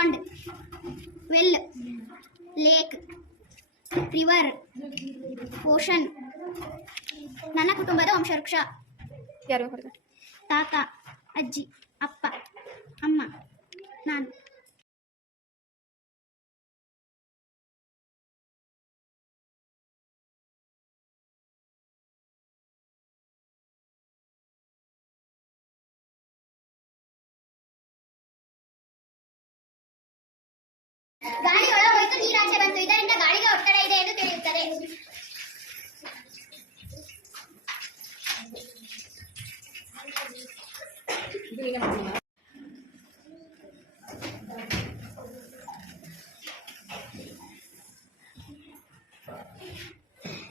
Pond, well, lake, river, ocean. ನನ್ನ ಕುಟುಂಬದ ವಂಶವೃಕ್ಷ. ಯಾರು? ತಾತ, ಅಜ್ಜಿ, ಅಪ್ಪ, ಅಮ್ಮ, ನಾನು. ಗಾಳಿ ಒಳ ಹೋಯಿತು, ನೀರಾಚೆ ಬಂತು. ಇದರಿಂದ ಗಾಳಿಗೆ ಒತ್ತಡ ಇದೆ ಎಂದು ತಿಳಿಯುತ್ತದೆ.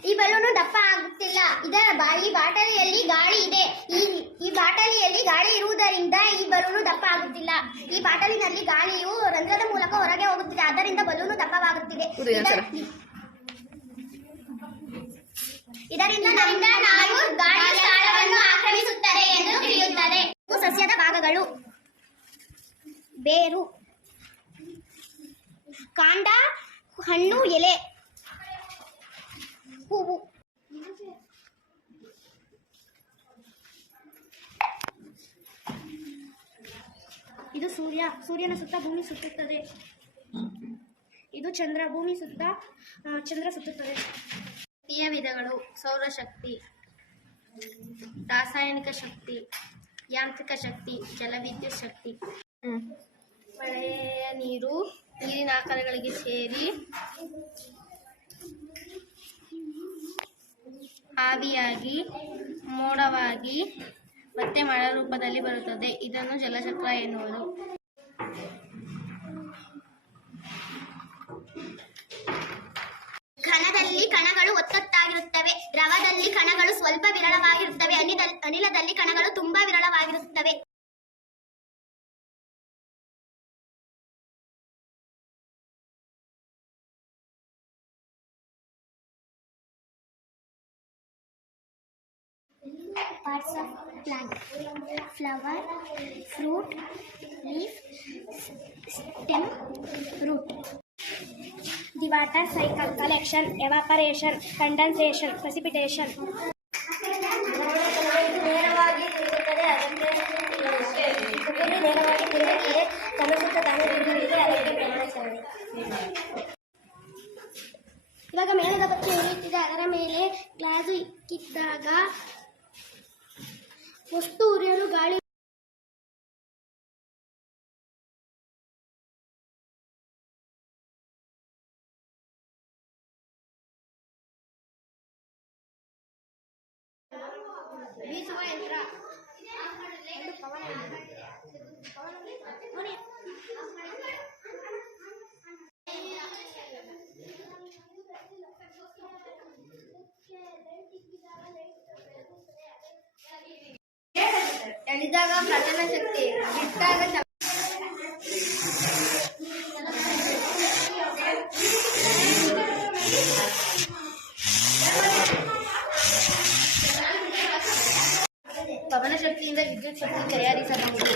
ಈ ಬಲೂನು ದಪ್ಪ ಆಗುತ್ತಿಲ್ಲ. ಈ ಬಾಟಲಿಯಲ್ಲಿ ಗಾಳಿ ಇದೆ. ಈ ಬಾಟಲಿಯಲ್ಲಿ ಗಾಳಿ ಇರುವುದರಿಂದ ಈ ಬಲೂನು ದಪ್ಪ ಆಗುತ್ತಿಲ್ಲ. ಈ ಬಾಟಲಿನಲ್ಲಿ ಗಾಳಿಯು ರಂಧ್ರದ ಮೂಲಕ ಹೊರಗೆ ಹೋಗುತ್ತಿದೆ, ಆದ್ದರಿಂದ ಬಲೂನು ದಪ್ಪವಾಗುತ್ತಿದೆ. ಇದರಿಂದ ನಾವು ಗಾಳಿ ಸ್ಥಳವನ್ನು ಆಕ್ರಮಿಸುತ್ತದೆ ಎಂದು ತಿಳಿಯುತ್ತದೆ. ಸಸ್ಯದ ಭಾಗಗಳು: ಬೇರು, ಕಾಂಡ, ಹಣ್ಣು, ಎಲೆ, ಹೂವು. ಇದು ಸೂರ್ಯ. ಸೂರ್ಯನ ಸುತ್ತ ಭೂಮಿ ಸುತ್ತುತ್ತದೆ. ಇದು ಚಂದ್ರ. ಭೂಮಿ ಸುತ್ತ ಚಂದ್ರ ಸುತ್ತುತ್ತದೆ. ಶಕ್ತಿಯ ವಿಧಗಳು: ಸೌರಶಕ್ತಿ, ರಾಸಾಯನಿಕ ಶಕ್ತಿ, ಯಾಂತ್ರಿಕ ಶಕ್ತಿ, ಜಲವಿದ್ಯುತ್ ಶಕ್ತಿ. ಮಳೆಯ ನೀರು ನೀರಿನ ಆಕಾರಗಳಿಗೆ ಸೇರಿ ಆವಿಯಾಗಿ ಮೋಡವಾಗಿ ಮತ್ತೆ ಮಳೆ ರೂಪದಲ್ಲಿ ಬರುತ್ತದೆ. ಇದನ್ನು ಜಲಚಕ್ರ ಎನ್ನುವರು. ಘನದಲ್ಲಿ ಕಣಗಳು ಒತ್ತೊತ್ತಾಗಿರುತ್ತವೆ. ದ್ರವದಲ್ಲಿ ಕಣಗಳು ಸ್ವಲ್ಪ ವಿರಳವಾಗಿರುತ್ತವೆ. ಅನಿಲದಲ್ಲಿ ಕಣಗಳು ತುಂಬಾ ವಿರಳವಾಗಿರುತ್ತವೆ. Parts of plant: flower, fruit, leaf, stem, root. The water cycle: collection, evaporation, condensation, precipitation. ನೇರವಾಗಿ ತಿರುಗುತ್ತದೆ, ಅದಕ್ಕೆ ಭೂಮಿ ನೇರವಾಗಿ ತಿರುಗುತ್ತದೆ, ತನ್ನ ಸುತ್ತ ತಾನೇ ತಿರುಗುತ್ತದೆ, ಅದಕ್ಕೆ ಭ್ರಮಣಾಚರಣೆ. ಇವಾಗ ಮೇಣದ ಬತ್ತಿ ಉರಿಯುತ್ತಿದೆ. ಅದರ ಮೇಲೆ ಗ್ಲಾಸು ಇಕ್ಕಿದ್ದಾಗ ವಸ್ತು ಉರಿಯಲು ಗಾಳಿ ಬೀಸುವ ಯಂತ್ರ. ಎಳಿದಾಗ ಪ್ರಚನ ಶಕ್ತಿ, ಬಿಟ್ಟಾಗ ಪವನ ಶಕ್ತಿಯಿಂದ ವಿದ್ಯುತ್ ಶಕ್ತಿ ತಯಾರಿಸಬಹುದು.